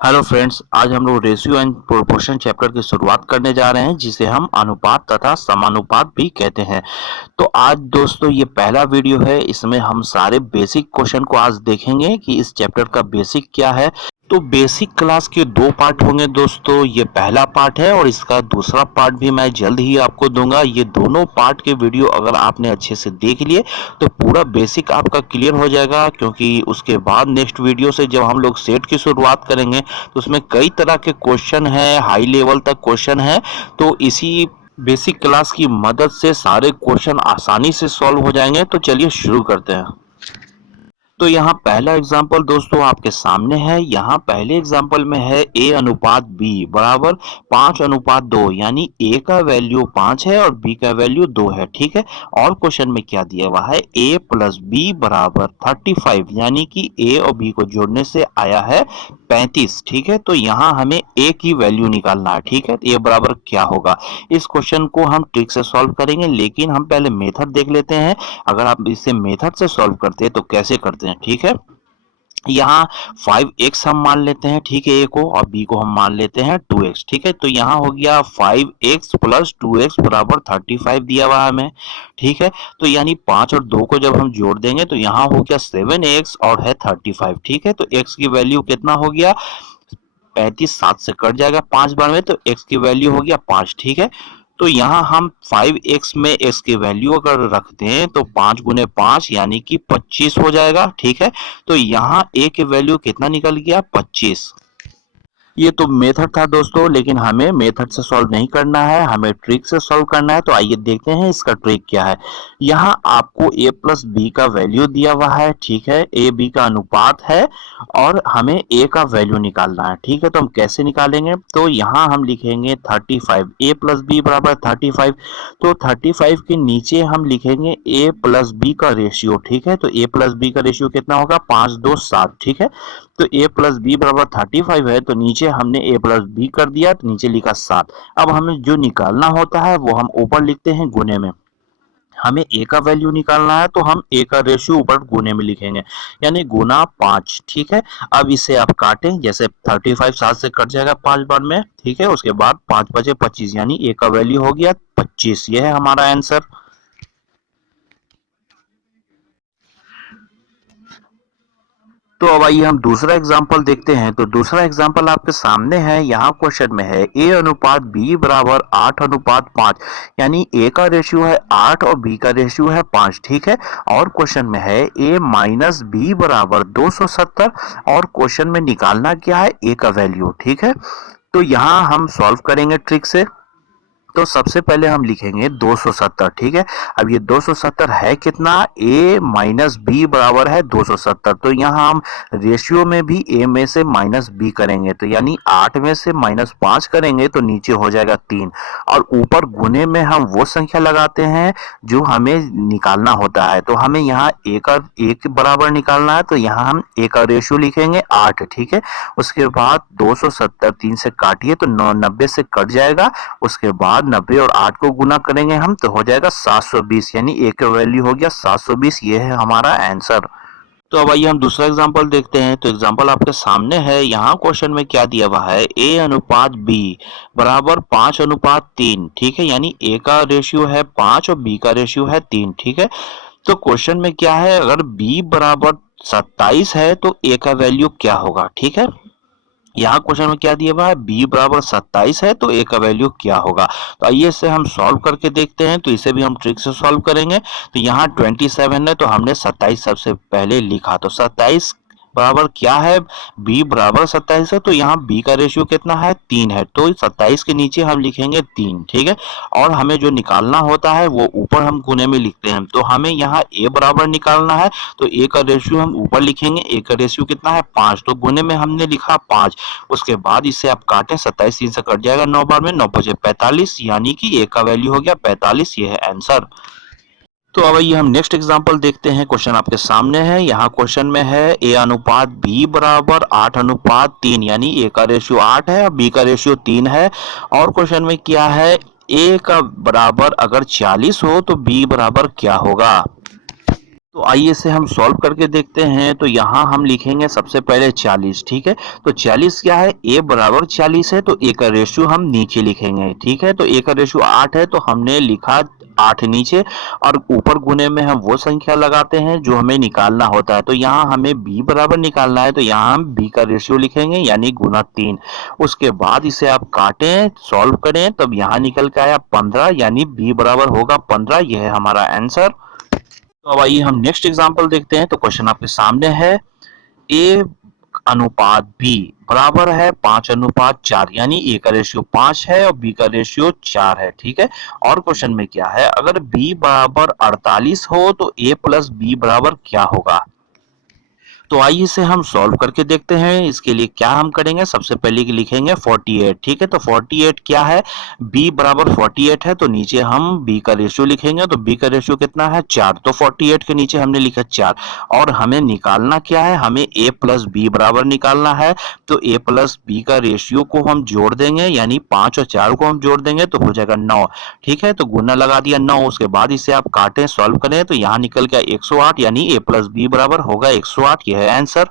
Hello friends, आज हम लोग रेशियो एंड प्रोपोर्शन चैप्टर की शुरुआत करने जा रहे हैं, जिसे हम अनुपात तथा समानुपात भी कहते हैं। तो आज दोस्तों ये पहला वीडियो है। इसमें हम सारे बेसिक क्वेश्चन को आज देखेंगे कि इस चैप्टर का बेसिक क्या है। तो बेसिक क्लास के दो पार्ट होंगे दोस्तों। ये पहला पार्ट है और इसका दूसरा पार्ट भी मैं जल्द ही आपको दूंगा। ये दोनों पार्ट के वीडियो अगर आपने अच्छे से देख लिए तो पूरा बेसिक आपका क्लियर हो जाएगा, क्योंकि उसके बाद नेक्स्ट वीडियो से जब हम लोग सेट की शुरुआत करेंगे तो उसमें कई तरह के क्वेश्चन है, हाई लेवल तक क्वेश्चन है। तो इसी बेसिक क्लास की मदद से सारे क्वेश्चन आसानी से सॉल्व हो जाएंगे। तो चलिए शुरू करते हैं। तो यहाँ पहला एग्जाम्पल दोस्तों आपके सामने है। यहाँ पहले एग्जाम्पल में है a अनुपात b बराबर 5:2, यानी a का वैल्यू 5 है और b का वैल्यू 2 है। ठीक है। और क्वेश्चन में क्या दिया हुआ है, a प्लस b बराबर 35, यानी कि a और b को जोड़ने से आया है 35। ठीक है। तो यहाँ हमें a की वैल्यू निकालना है। ठीक है। तो ये बराबर क्या होगा, इस क्वेश्चन को हम ट्रिक से सॉल्व करेंगे, लेकिन हम पहले मेथड देख लेते हैं। अगर आप इसे मेथड से सॉल्व करते हैं तो कैसे करते हैं। ठीक है। यहाँ 5x हम मान लेते हैं, ठीक है, a को, और b को हम मान लेते हैं 2x। ठीक है। तो यहाँ हो गया 5x प्लस 2x बराबर 35 दिया हुआ है हमें। ठीक है। तो यानी 5 और 2 को जब हम जोड़ देंगे तो यहाँ हो गया 7x और है 35। ठीक है। तो x की वैल्यू कितना हो गया, 35 7 से कट जाएगा 5 बार में, तो x की वैल्यू हो गया 5। ठीक है। तो यहाँ हम 5x में x की वैल्यू अगर रखते हैं तो 5 गुने 5 यानी कि 25 हो जाएगा। ठीक है। तो यहाँ a की वैल्यू कितना निकल गया, 25। ये तो मेथड था दोस्तों, लेकिन हमें मेथड से सॉल्व नहीं करना है, हमें ट्रिक से सॉल्व करना है। तो आइए देखते हैं इसका ट्रिक क्या है। यहाँ आपको a प्लस बी का वैल्यू दिया हुआ है। ठीक है। a b का अनुपात है और हमें a का वैल्यू निकालना है। ठीक है। तो हम कैसे निकालेंगे, तो यहाँ हम लिखेंगे 35, a प्लस बी बराबर 35। तो 35 के नीचे हम लिखेंगे a प्लस बी का रेशियो। ठीक है। तो a प्लस बी का रेशियो कितना होगा, 5 2 7। ठीक है। तो a प्लस बी बराबर 35 है, तो नीचे हमने a प्लस बी कर दिया, तो नीचे लिखा 7। अब हमें जो निकालना होता है वो हम ऊपर लिखते हैं गुने में। हमें a का वैल्यू निकालना है तो हम a का रेशियो ऊपर गुने में लिखेंगे, यानी गुना 5। ठीक है। अब इसे आप काटें, जैसे 35 7 से कट जाएगा 5 बार में। ठीक है। उसके बाद 5 बचे 25, यानी a का वैल्यू हो गया 25। यह है हमारा आंसर। तो अब आइए हम दूसरा एग्जाम्पल देखते हैं। तो दूसरा एग्जाम्पल आपके सामने है। यहाँ क्वेश्चन में है a अनुपात b बराबर 8:5, यानी a का रेशियो है 8 और b का रेशियो है 5। ठीक है। और क्वेश्चन में है a माइनस b बराबर 270, और क्वेश्चन में निकालना क्या है, a का वैल्यू। ठीक है। तो यहाँ हम सॉल्व करेंगे ट्रिक से। तो सबसे पहले हम लिखेंगे 270। ठीक है। अब ये 270 है कितना, a माइनस बी बराबर है 270। तो यहाँ हम रेशियो में भी a में से माइनस b करेंगे, तो यानी 8 में से माइनस 5 करेंगे तो नीचे हो जाएगा 3, और ऊपर गुने में हम वो संख्या लगाते हैं जो हमें निकालना होता है। तो हमें यहाँ a का एक बराबर निकालना है, तो यहाँ हम a का रेशियो लिखेंगे 8। ठीक है। उसके बाद 270 3 से काटिए तो 90 से कट जाएगा। उसके बाद 90 और 8 को गुना करेंगे हम, तो हो जाएगा 720, यानी a का वैल्यू हो गया 720। ये है हमारा आंसर। तो अब आइए हम दूसरा एग्जांपल देखते हैं। तो एग्जांपल आपके सामने है। यहाँ क्वेश्चन में क्या दिया हुआ है, a अनुपात b बराबर 5:3। ठीक है। यानी a का रेशियो है 5 और b का रेशियो है 3। ठीक है। तो क्वेश्चन में क्या है, अगर b बराबर 27 है तो a का वैल्यू क्या होगा। ठीक है। यहाँ क्वेश्चन में क्या दिया हुआ है, b बराबर 27 है तो a का वैल्यू क्या होगा। तो आइए इसे हम सॉल्व करके देखते हैं। तो इसे भी हम ट्रिक से सॉल्व करेंगे। तो यहाँ 27 है तो हमने 27 सबसे पहले लिखा, तो 27 बराबर क्या है, b बराबर 27 है, तो यहाँ b का रेशियो कितना है, 3 है, तो 27 के नीचे हम लिखेंगे 3। ठीक है। और हमें जो निकालना होता है वो ऊपर हम गुने में लिखते हैं। तो हमें यहाँ a बराबर निकालना है, तो a का रेशियो हम ऊपर लिखेंगे। a का रेशियो कितना है, 5, तो गुने में हमने लिखा 5। उसके बाद इसे आप काटें, 27 3 से कट जाएगा 9 बार में, 9 बचे 45, यानी कि a का वैल्यू हो गया 45। ये है आंसर। तो अब आइए हम नेक्स्ट एग्जांपल देखते हैं। क्वेश्चन आपके सामने है। यहाँ क्वेश्चन में है a अनुपात b बराबर 8:3, यानी a का रेशियो 8 है और b का रेशियो 3 है। और क्वेश्चन में क्या है, a का बराबर अगर 40 हो तो b बराबर क्या होगा। तो आइए इसे हम सॉल्व करके देखते हैं। तो यहाँ हम लिखेंगे सबसे पहले 40, ठीक है। तो 40 क्या है, a बराबर 40 है, तो a का रेशियो हम नीचे लिखेंगे, ठीक है। तो a का रेशियो 8 है, तो हमने लिखा 8 नीचे, और ऊपर गुने में हम वो संख्या लगाते हैं जो हमें निकालना होता है। तो यहाँ हमें b बराबर निकालना है, तो यहाँ हम b का रेशियो लिखेंगे यानी गुना 3। उसके बाद इसे आप काटें, सॉल्व करें, तब यहाँ निकल के आया 15, यानी b बराबर होगा 15। यह है हमारा आंसर। तो अब आइए हम नेक्स्ट एग्जांपल देखते हैं। तो क्वेश्चन आपके सामने है, ए अनुपात बी बराबर है 5:4, यानी ए का रेशियो 5 है और बी का रेशियो 4 है, ठीक है। और क्वेश्चन में क्या है, अगर बी बराबर 48 हो तो ए प्लस बी बराबर क्या होगा। तो आइए इसे हम सॉल्व करके देखते हैं। इसके लिए क्या हम करेंगे, सबसे पहले लिखेंगे 48, ठीक है। तो 48 क्या है, b बराबर 48 है, तो नीचे हम b का रेशियो लिखेंगे। तो b का रेशियो कितना है, 4, तो 48 के नीचे हमने लिखा 4। और हमें निकालना क्या है, हमें a प्लस बी बराबर निकालना है। तो a प्लस बी का रेशियो को हम जोड़ देंगे, यानी 5 और 4 को हम जोड़ देंगे तो हो जाएगा 9, ठीक है। तो गुना लगा दिया 9, उसके बाद इसे आप काटें, सॉल्व करें, तो यहाँ निकल गया 108, यानी a प्लस बी बराबर होगा 108। यह है आंसर।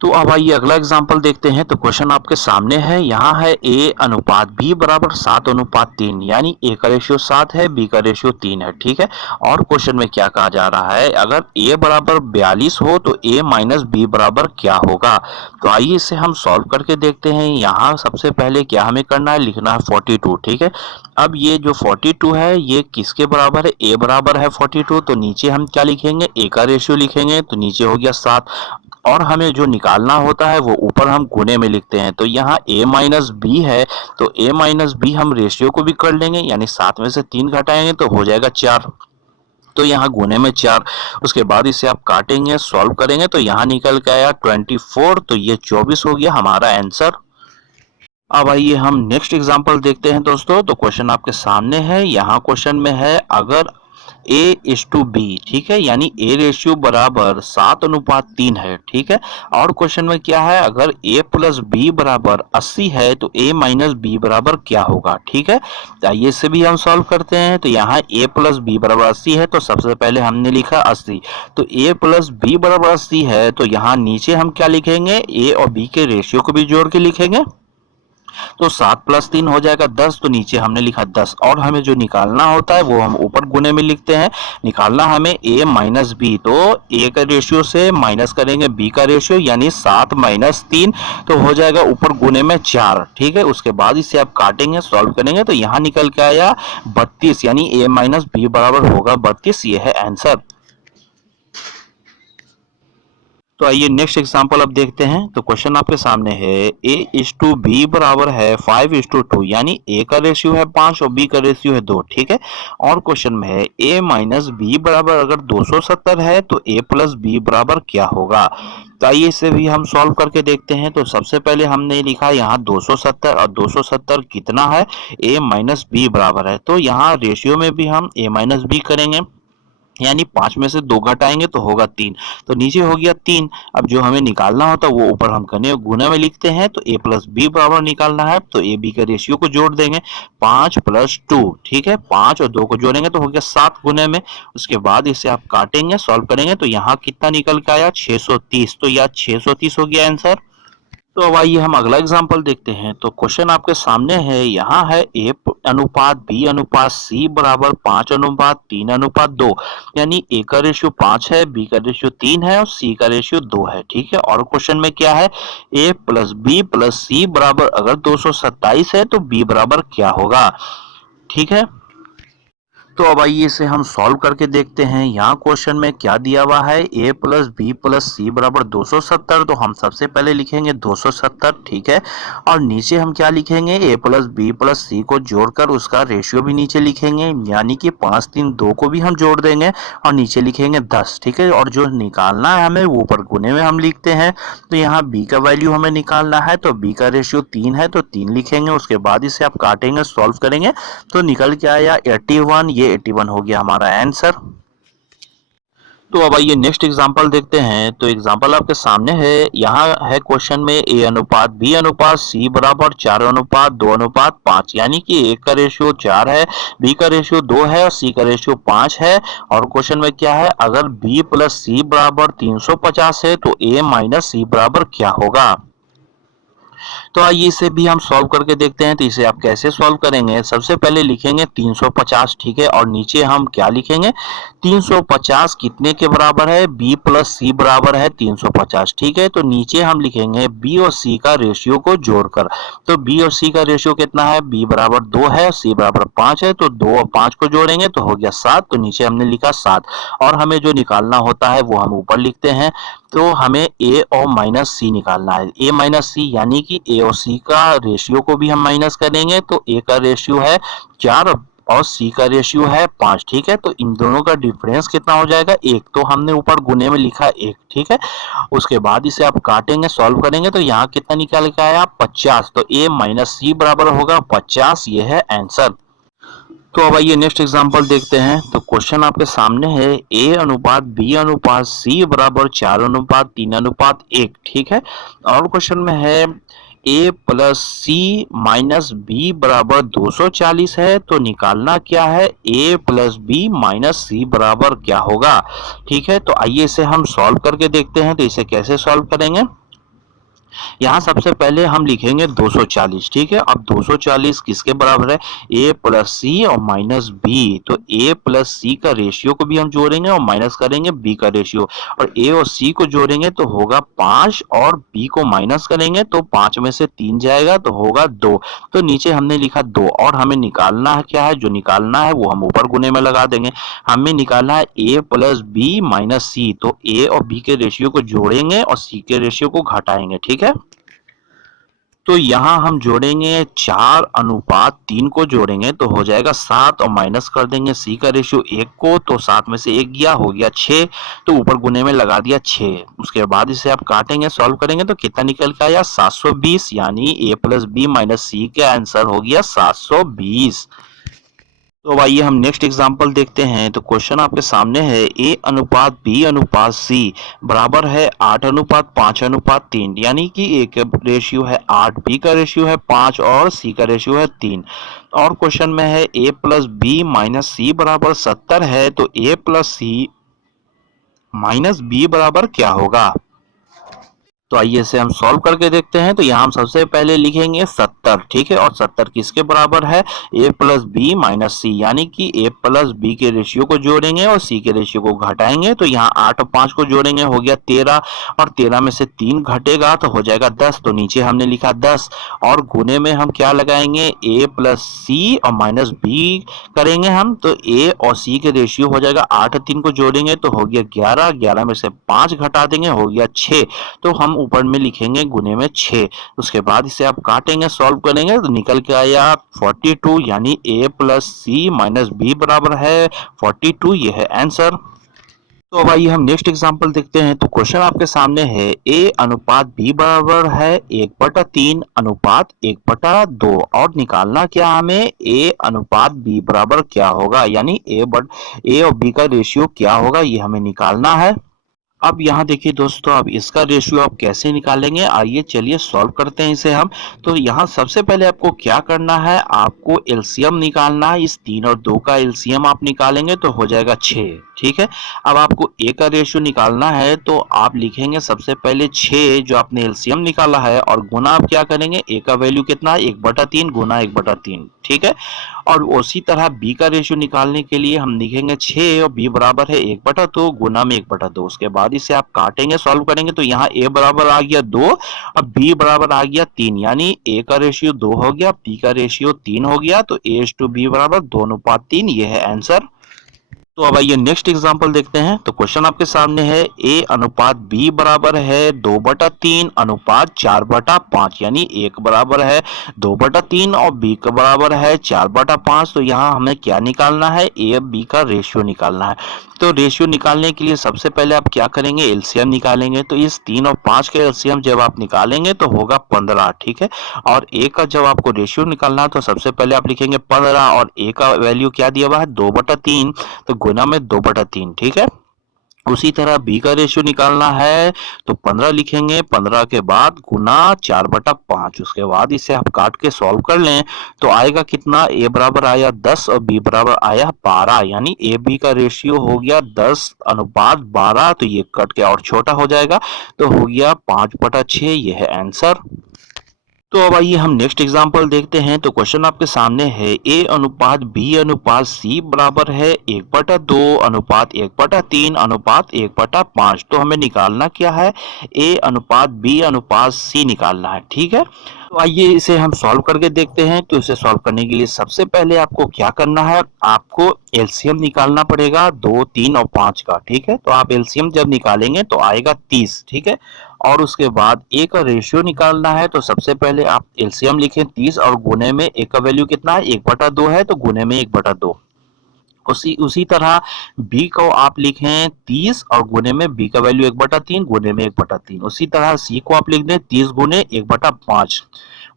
तो अब आइए अगला एग्जांपल देखते हैं। तो क्वेश्चन आपके सामने है, यहाँ है a अनुपात b बराबर 7:3, यानी a का रेशियो 7 है, b का रेशियो 3 है, ठीक है। और क्वेश्चन में क्या कहा जा रहा है, अगर a बराबर 42 हो तो a माइनस b बराबर क्या होगा। तो आइए इसे हम सॉल्व करके देखते हैं। यहाँ सबसे पहले क्या हमें करना है, लिखना है 42, ठीक है। अब ये जो 42 है ये किसके बराबर है, a बराबर है 42, तो नीचे हम क्या लिखेंगे, a का रेशियो लिखेंगे, तो नीचे हो गया 7। और हमें जो निकालना होता है वो ऊपर हम गुने में लिखते हैं। तो यहाँ a माइनस बी है, तो a माइनस बी हम रेशियो को भी कर लेंगे, यानी 7 में से 3 घटाएंगे तो हो जाएगा 4। तो यहाँ गुने में 4, उसके बाद इसे आप काटेंगे, सॉल्व करेंगे, तो यहाँ निकल के आया 24, तो ये 24 हो गया हमारा आंसर। अब आइए हम नेक्स्ट एग्जांपल देखते हैं दोस्तों। तो क्वेश्चन आपके सामने है, यहाँ क्वेश्चन में है, अगर a:b, ठीक है, यानी a रेशियो बराबर 7:3 है, ठीक है। और क्वेश्चन में क्या है, अगर a प्लस बी बराबर 80 है तो a माइनस बी बराबर क्या होगा, ठीक है। तो आइए इसे भी हम सॉल्व करते हैं। तो यहाँ a प्लस बी बराबर 80 है, तो सबसे पहले हमने लिखा 80। तो a प्लस बी बराबर 80 है, तो यहाँ नीचे हम क्या लिखेंगे, a और b के रेशियो को भी जोड़ के लिखेंगे। तो 7 प्लस 3 हो जाएगा 10, तो नीचे हमने लिखा 10। और हमें जो निकालना होता है वो हम ऊपर गुने में लिखते हैं। निकालना हमें a माइनस बी, तो a का रेशियो से माइनस करेंगे b का रेशियो, यानी 7 माइनस 3, तो हो जाएगा ऊपर गुने में 4, ठीक है। उसके बाद इसे आप काटेंगे, सॉल्व करेंगे, तो यहाँ निकल के आया 32, यानी a माइनस बी बराबर होगा 32। ये है आंसर। तो आइए नेक्स्ट एग्जांपल अब देखते हैं। तो क्वेश्चन आपके सामने है, a:b बराबर है 5:2, यानी a का रेशियो है 5 और b का रेशियो है 2, ठीक है। और क्वेश्चन में है, a माइनस बी बराबर अगर 270 है तो a प्लस बी बराबर क्या होगा। तो आइए इसे भी हम सॉल्व करके देखते हैं। तो सबसे पहले हमने लिखा यहाँ 270, और 270 कितना है, a माइनस बी बराबर है, तो यहाँ रेशियो में भी हम a माइनस बी करेंगे, यानी 5 में से 2 घटाएंगे तो होगा 3, तो नीचे हो गया 3। अब जो हमें निकालना होता है वो ऊपर हम करने गुना में लिखते हैं। तो a प्लस बी बराबर निकालना है, तो a b का रेशियो को जोड़ देंगे, 5 प्लस 2, ठीक है। 5 और 2 को जोड़ेंगे तो हो गया 7 गुने में। उसके बाद इसे आप काटेंगे, सॉल्व करेंगे, तो यहाँ कितना निकल के आया 630, तो यह 630 हो गया आंसर। तो अब आइए हम अगला एग्जांपल देखते हैं। तो क्वेश्चन आपके सामने है, यहाँ है a अनुपात b अनुपात c बराबर 5:3:2, यानी a का रेशियो 5 है, b का रेशियो 3 है और c का रेशियो 2 है, ठीक है। और क्वेश्चन में क्या है, a plus B plus c बराबर अगर 227 है तो b बराबर क्या होगा, ठीक है। तो अब आइए इसे हम सॉल्व करके देखते हैं। यहाँ क्वेश्चन में क्या दिया हुआ है, a प्लस बी प्लस सी बराबर 270, तो हम सबसे पहले लिखेंगे 270, ठीक है। और नीचे हम क्या लिखेंगे, a प्लस बी प्लस सी को जोड़कर उसका रेशियो भी नीचे लिखेंगे, यानी कि 5 3 2 को भी हम जोड़ देंगे और नीचे लिखेंगे 10, ठीक है। और जो निकालना है हमें वो ऊपर गुने में हम लिखते हैं। तो यहाँ b का वैल्यू हमें निकालना है, तो b का रेशियो 3 है, तो 3 लिखेंगे। उसके बाद इसे आप काटेंगे, सॉल्व करेंगे, तो निकल के आया 81, ये 81 हो गया हमारा आंसर। तो अब आइए नेक्स्ट एग्जांपल देखते हैं। तो एग्जांपल आपके सामने है। यहाँ है क्वेश्चन में ए अनुपात बी अनुपात सी बराबर 4 अनुपात 2 अनुपात 5, यानी कि ए का रेशियो 4 है, बी का रेशियो 2 है और सी का रेशियो 5 है। और क्वेश्चन में क्या है, अगर बी प्लस सी बराबर 350 है तो ए माइनस सी बराबर क्या होगा। तो आइए इसे भी हम सॉल्व करके देखते हैं। तो इसे आप कैसे सॉल्व करेंगे, सबसे पहले लिखेंगे 350, ठीक है, और नीचे हम क्या लिखेंगे, 350 कितने के बराबर है, b प्लस सी बराबर है 350, ठीक है। तो नीचे हम लिखेंगे b और c का रेशियो को जोड़कर। तो b और c का रेशियो कितना है, b बराबर 2 है, c बराबर 5 है, तो 2 और 5 को जोड़ेंगे तो हो गया 7। तो नीचे हमने लिखा 7, और हमें जो निकालना होता है वो हम ऊपर लिखते हैं। तो हमें ए और माइनस सी निकालना है। ए माइनस सी यानी कि ए और सी का रेशियो को भी हम माइनस करेंगे। तो ए का रेशियो है 4 और सी का रेशियो है 5, ठीक है। तो इन दोनों का डिफरेंस कितना हो जाएगा, 1। तो हमने ऊपर गुने में लिखा 1, ठीक है। उसके बाद इसे आप काटेंगे, सॉल्व करेंगे तो यहाँ कितना निकाल के आया, 50। तो ए माइनस सी बराबर होगा 50, ये है आंसर। तो अब आइए नेक्स्ट एग्जांपल देखते हैं। तो क्वेश्चन आपके सामने है, ए अनुपात बी अनुपात सी बराबर 4 अनुपात 3 अनुपात 1, ठीक है। और क्वेश्चन में है ए प्लस सी माइनस बी बराबर 240 है, तो निकालना क्या है, ए प्लस बी माइनस सी बराबर क्या होगा, ठीक है। तो आइए इसे हम सॉल्व करके देखते हैं। तो इसे कैसे सॉल्व करेंगे, यहाँ सबसे पहले हम लिखेंगे 240, ठीक है। अब 240 किसके बराबर है, a प्लस सी और माइनस बी। तो a प्लस सी का रेशियो को भी हम जोड़ेंगे और माइनस करेंगे b का रेशियो, और a और c को जोड़ेंगे तो होगा 5, और b को माइनस करेंगे तो 5 में से 3 जाएगा तो होगा 2। तो नीचे हमने लिखा 2, और हमें निकालना है क्या है, जो निकालना है वो हम ऊपर गुने में लगा देंगे। हमें निकालना है a प्लस बी माइनस सी। तो a और b के रेशियो को जोड़ेंगे और c के रेशियो को घटाएंगे, ठीक है। तो यहाँ हम जोड़ेंगे 4 अनुपात 3 को जोड़ेंगे तो हो जाएगा 7, और माइनस कर देंगे सी का रेशियो 1 को, तो 7 में से 1 गया, हो गया 6। तो ऊपर गुने में लगा दिया 6। उसके बाद इसे आप काटेंगे, सॉल्व करेंगे तो कितना निकल के आया, 720, यानी ए प्लस बी माइनस सी का आंसर हो गया 720। तो आइए हम नेक्स्ट एग्जांपल देखते हैं। तो क्वेश्चन आपके सामने है, ए अनुपात बी अनुपात सी बराबर है 8 अनुपात 5 अनुपात 3, यानी कि ए का रेशियो है 8, बी का रेशियो है 5 और सी का रेशियो है 3। और क्वेश्चन में है ए प्लस बी माइनस सी बराबर 70 है, तो ए प्लस सी माइनस बी बराबर क्या होगा। तो आइए इसे हम सॉल्व करके देखते हैं। तो यहाँ हम सबसे पहले लिखेंगे 70, ठीक है। और 70 किसके बराबर है, a प्लस बी माइनस सी, यानी कि a प्लस बी के रेशियो को जोड़ेंगे और c के रेशियो को घटाएंगे। तो यहाँ 8 और 5 को जोड़ेंगे, हो गया 13, और 13 में से 3 घटेगा तो हो जाएगा 10। तो नीचे हमने लिखा 10, और गुने में हम क्या लगाएंगे, a प्लस सी और माइनस बी करेंगे हम। तो a और c के रेशियो हो जाएगा 8 3 को जोड़ेंगे तो हो गया 11, 11 में से 5 घटा देंगे, हो गया 6। तो हम ऊपर में लिखेंगे गुने में 6। उसके बाद इसे आप काटेंगे, सॉल्व करेंगे तो निकल के आया 42, यानी a plus C minus B बराबर है 42, ये है आंसर। तो अब आइए हम नेक्स्ट एग्जांपल देखते हैं। तो क्वेश्चन आपके सामने है, ए अनुपात बी बराबर है 1/3 अनुपात 1/2, और निकालना क्या हमें, ए अनुपात बी बराबर क्या होगा, यानी ए और बी का रेशियो क्या होगा, ये हमें निकालना है। अब यहाँ देखिए दोस्तों, अब इसका रेशियो आप कैसे निकालेंगे, आइए चलिए सॉल्व करते हैं इसे हम। तो यहाँ सबसे पहले आपको क्या करना है, आपको एलसीएम निकालना है। इस 3 और 2 का एलसीएम आप निकालेंगे तो हो जाएगा 6, ठीक है। अब आपको ए का रेशियो निकालना है, तो आप लिखेंगे सबसे पहले 6 जो आपने एलसीएम निकाला है, और गुना आप क्या करेंगे, ए का वैल्यू कितना है, 1/3 गुना 1/3, ठीक है। और उसी तरह बी का रेशियो निकालने के लिए हम लिखेंगे 6 और बी बराबर है 1/2 गुना में 1/2। उसके बाद इसे आप काटेंगे, सॉल्व करेंगे तो यहाँ ए बराबर आ गया 2 और बी बराबर आ गया 3, यानी ए का रेशियो 2 हो गया, बी का रेशियो 3 हो गया। तो A/B बराबर 2:3, ये है आंसर। तो अब आइए नेक्स्ट एग्जांपल देखते हैं। तो क्वेश्चन आपके सामने है, ए अनुपात बी बराबर है 2/3 अनुपात 4/5, यानी एक बराबर है 2/3 और बी का बराबर है 4/5। तो यहाँ हमें क्या निकालना है, ए और बी का रेशियो निकालना है। तो रेशियो निकालने के लिए सबसे पहले आप क्या करेंगे, एलसीएम निकालेंगे। तो इस 3 और 5 के एलसीएम जब आप निकालेंगे तो होगा 15, ठीक है। और ए का जब आपको रेशियो निकालना है तो सबसे पहले आप लिखेंगे 15, और ए का वैल्यू क्या दिया हुआ है, 2/3, तो गुना में 2/3, ठीक है। उसी तरह बी का रेशियो निकालना है तो 15 लिखेंगे, 15 के बाद गुना 4/5। उसके बाद इसे आप काट के सॉल्व कर लें तो आएगा कितना, ए बराबर आया 10 और बी बराबर आया 12, यानी ए बी का रेशियो हो गया 10:12। तो ये कट के और छोटा हो जाएगा तो हो गया 5/6। ये है आंसर। तो अब आइए हम नेक्स्ट एग्जांपल देखते हैं। तो क्वेश्चन आपके सामने है, ए अनुपात बी अनुपात सी बराबर है 1/2 अनुपात 1/3 अनुपात 1/5। तो हमें निकालना क्या है, ए अनुपात बी अनुपात सी निकालना है। ठीक है, तो आइए इसे हम सॉल्व करके देखते हैं। तो इसे सॉल्व करने के लिए सबसे पहले आपको क्या करना है, आपको एलसीएम निकालना पड़ेगा 2, 3 और 5 का। ठीक है, तो आप एलसीएम जब निकालेंगे तो आएगा 30। ठीक है, और उसके बाद ए का रेशियो निकालना है तो सबसे पहले आप एलसीएम लिखें 30 और गुने में ए का वैल्यू कितना है, 1/2 है तो गुने में 1/2। उसी उसी तरह बी को आप लिखें 30 और गुने में बी का वैल्यू 1/3 गुने में 1/3। उसी तरह सी को आप लिख दें 30 गुने 1/5।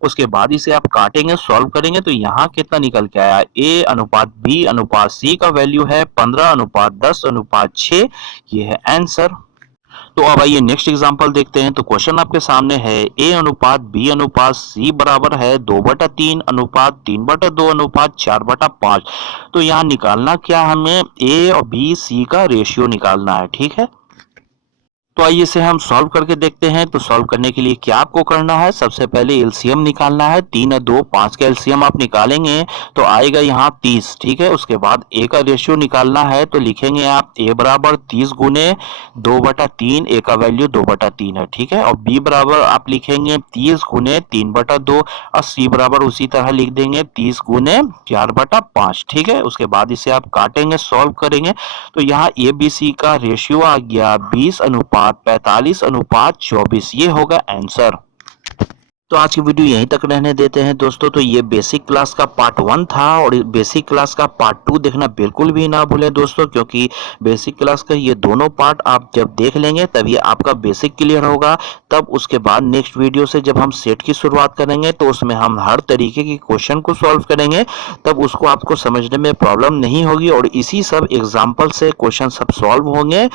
उसके बाद इसे आप काटेंगे, सॉल्व करेंगे तो यहाँ कितना निकल के आया, ए अनुपात बी अनुपात सी का वैल्यू है 15:10:6। ये है आंसर। तो अब आइए नेक्स्ट एग्जांपल देखते हैं। तो क्वेश्चन आपके सामने है, ए अनुपात बी अनुपात सी बराबर है 2/3 अनुपात 3/2 अनुपात 4/5। तो यहाँ निकालना क्या, हमें ए और बी सी का रेशियो निकालना है। ठीक है, तो आइए इसे हम सॉल्व करके देखते हैं। तो सॉल्व करने के लिए क्या आपको करना है, सबसे पहले एलसीएम निकालना है। 3 और 2 5 का एलसीएम आप निकालेंगे तो आएगा यहाँ 30। ठीक है, उसके बाद ए का रेशियो निकालना है तो लिखेंगे आप ए बराबर 30 गुने 2/3, ए का वैल्यू 2/3 है। ठीक है, और बी बराबर आप लिखेंगे 30 गुने 3/2 और सी बराबर उसी तरह लिख देंगे 30 गुने 4/5। ठीक है, उसके बाद इसे आप काटेंगे, सॉल्व करेंगे तो यहाँ ए बी सी का रेशियो आ गया 20:45:24। ये होगा आंसर। तो आज की वीडियो यहीं तक रहने देते हैं दोस्तों। तो ये बेसिक क्लास का पार्ट 1 था और बेसिक क्लास का पार्ट 2 देखना बिल्कुल भी ना भूलें दोस्तों, क्योंकि बेसिक क्लास का ये दोनों पार्ट आप जब देख लेंगे तभी आपका बेसिक क्लियर होगा। तब उसके बाद नेक्स्ट वीडियो से जब हम सेट की शुरुआत करेंगे तो उसमें हम हर तरीके की क्वेश्चन को सॉल्व करेंगे, तब उसको आपको समझने में प्रॉब्लम नहीं होगी और इसी सब एग्जाम्पल से क्वेश्चन सब सॉल्व होंगे।